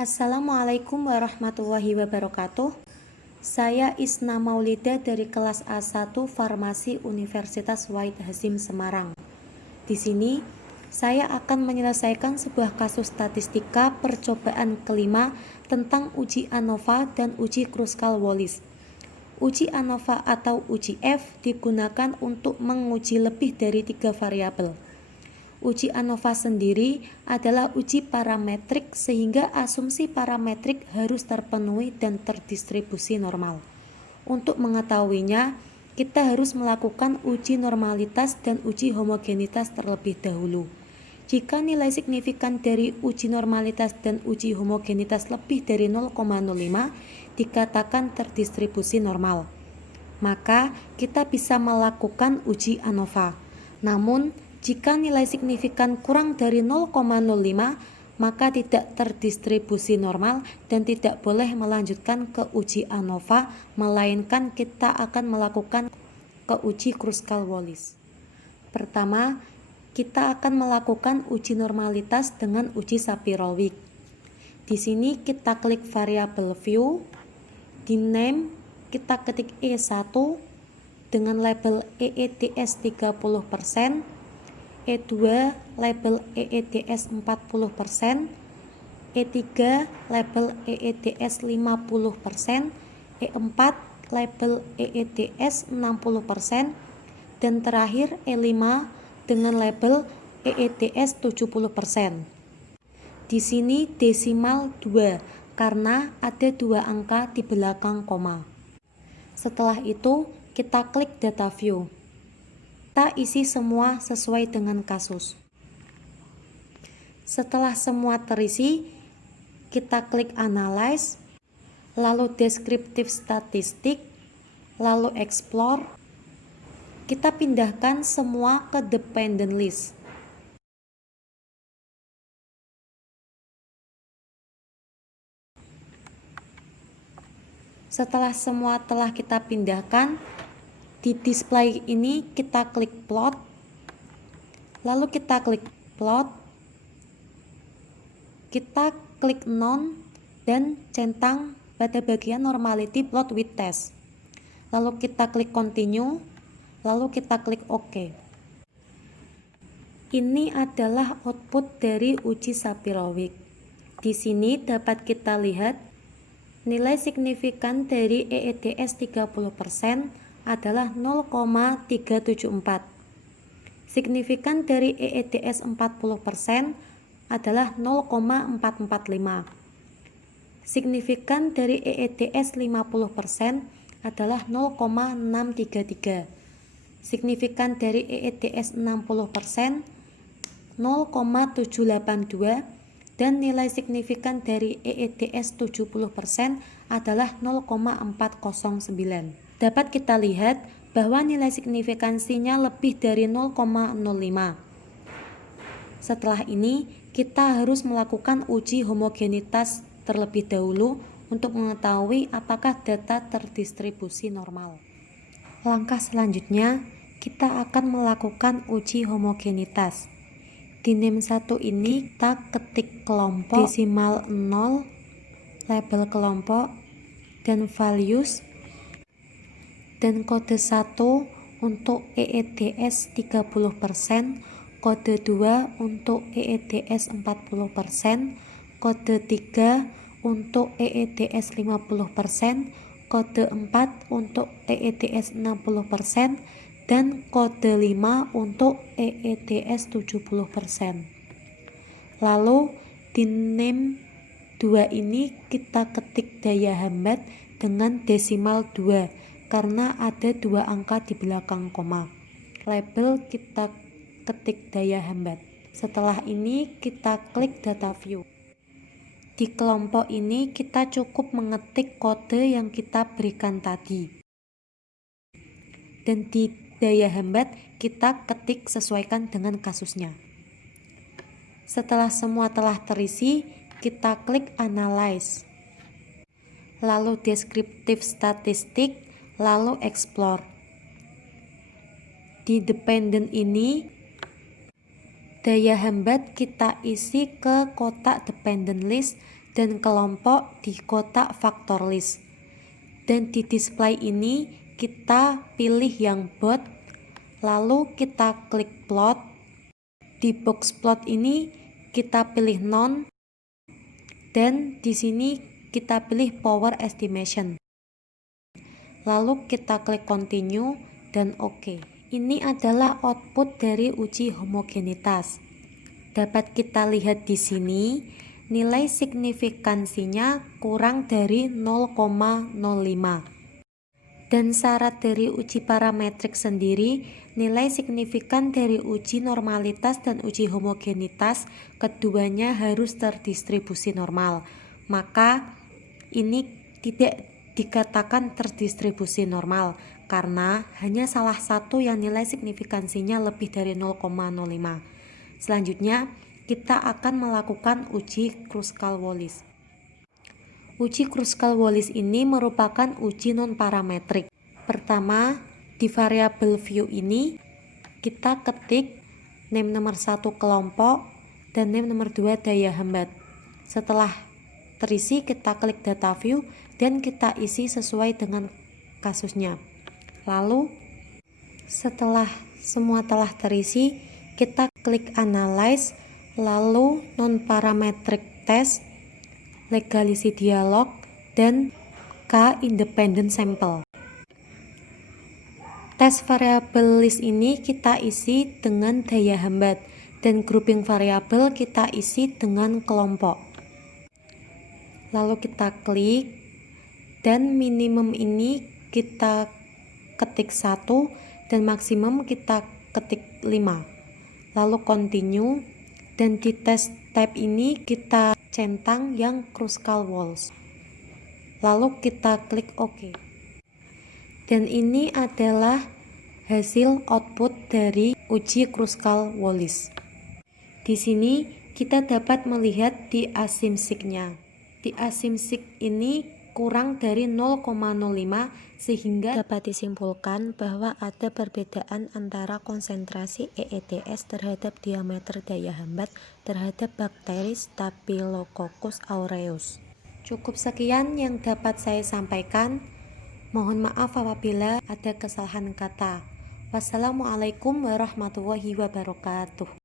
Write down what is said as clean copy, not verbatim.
Assalamualaikum warahmatullahi wabarakatuh. Saya Isna Maulida dari kelas A1 Farmasi Universitas Wahid Hasyim Semarang. Di sini, saya akan menyelesaikan sebuah kasus statistika percobaan kelima tentang uji ANOVA dan uji Kruskal-Wallis. Uji ANOVA atau uji F digunakan untuk menguji lebih dari 3 variabel. Uji ANOVA sendiri adalah uji parametrik sehingga asumsi parametrik harus terpenuhi dan terdistribusi normal. Untuk mengetahuinya, kita harus melakukan uji normalitas dan uji homogenitas terlebih dahulu. Jika nilai signifikan dari uji normalitas dan uji homogenitas lebih dari 0,05, dikatakan terdistribusi normal. Maka kita bisa melakukan uji ANOVA. Namun, jika nilai signifikan kurang dari 0,05, maka tidak terdistribusi normal dan tidak boleh melanjutkan ke uji ANOVA, melainkan kita akan melakukan ke uji Kruskal-Wallis. Pertama, kita akan melakukan uji normalitas dengan uji Sapir-Whorf. Di sini kita klik variabel view, di name kita ketik E1 dengan label EETS 30%, E2 label EETS 40%, E3 label EETS 50%, E4 label EETS 60%, dan terakhir E5 dengan label EETS 70%. Di sini desimal 2 karena ada 2 angka di belakang koma. Setelah itu, kita klik data view. Kita isi semua sesuai dengan kasus. Setelah semua terisi, kita klik analyze, lalu descriptive statistik, lalu explore. Kita pindahkan semua ke dependent list. Setelah semua telah kita pindahkan, di display ini kita klik plot, lalu kita klik plot, kita klik none dan centang pada bagian normality plot with test. Lalu kita klik continue, lalu kita klik OK. Ini adalah output dari uji Sapir-Whorf. Di sini dapat kita lihat nilai signifikan dari EETS 30% adalah 0,374. Signifikan dari EETS 40% adalah 0,445. Signifikan dari EETS 50% adalah 0,633. Signifikan dari EETS 60% 0,782 dan nilai signifikan dari EETS 70% adalah 0,409. Dapat kita lihat bahwa nilai signifikansinya lebih dari 0,05. Setelah ini, kita harus melakukan uji homogenitas terlebih dahulu untuk mengetahui apakah data terdistribusi normal. Langkah selanjutnya, kita akan melakukan uji homogenitas. Di name 1 ini kita ketik kelompok, desimal 0, label kelompok, dan values, dan kode 1 untuk EETS 30%, kode 2 untuk EETS 40%, kode 3 untuk EETS 50%, kode 4 untuk EETS 60%, dan kode 5 untuk EETS 70%. Lalu di name 2 ini kita ketik daya hambat dengan desimal 2 karena ada 2 angka di belakang koma. Label kita ketik daya hambat. Setelah ini kita klik data view. Di kelompok ini kita cukup mengetik kode yang kita berikan tadi. Dan di daya hambat kita ketik sesuaikan dengan kasusnya. Setelah semua telah terisi, kita klik analyze, lalu descriptive statistik, lalu explore. Di dependent ini, daya hambat kita isi ke kotak dependent list dan kelompok di kotak faktor list. Dan di display ini kita pilih yang bold, lalu kita klik plot. Di box plot ini kita pilih none, dan di sini kita pilih power estimation. Lalu kita klik continue dan OK. Ini adalah output dari uji homogenitas. Dapat kita lihat di sini, nilai signifikansinya kurang dari 0,05. Dan syarat dari uji parametrik sendiri, nilai signifikan dari uji normalitas dan uji homogenitas keduanya harus terdistribusi normal. Maka ini tidak dikatakan terdistribusi normal karena hanya salah satu yang nilai signifikansinya lebih dari 0,05. Selanjutnya, kita akan melakukan uji Kruskal-Wallis. Uji Kruskal-Wallis ini merupakan uji non-parametrik. Pertama, di variabel view ini, kita ketik name nomor 1 kelompok dan name nomor 2 daya hambat. Setelah terisi, kita klik data view dan kita isi sesuai dengan kasusnya. Lalu, setelah semua telah terisi, kita klik analyze, lalu non-parametric test, legality dialog, dan k-independent sample. Tes variabel list ini kita isi dengan daya hambat, dan grouping variabel kita isi dengan kelompok. Lalu kita klik, dan minimum ini kita ketik 1 dan maksimum kita ketik 5. Lalu continue, dan di test type ini kita centang yang Kruskal-Wallis. Lalu kita klik OK. Dan ini adalah hasil output dari uji Kruskal-Wallis. Di sini kita dapat melihat di asimsiknya. Di asimsik ini kurang dari 0,05 sehingga dapat disimpulkan bahwa ada perbedaan antara konsentrasi EETS terhadap diameter daya hambat terhadap bakteri Staphylococcus aureus. Cukup sekian yang dapat saya sampaikan. Mohon maaf apabila ada kesalahan kata. Wassalamualaikum warahmatullahi wabarakatuh.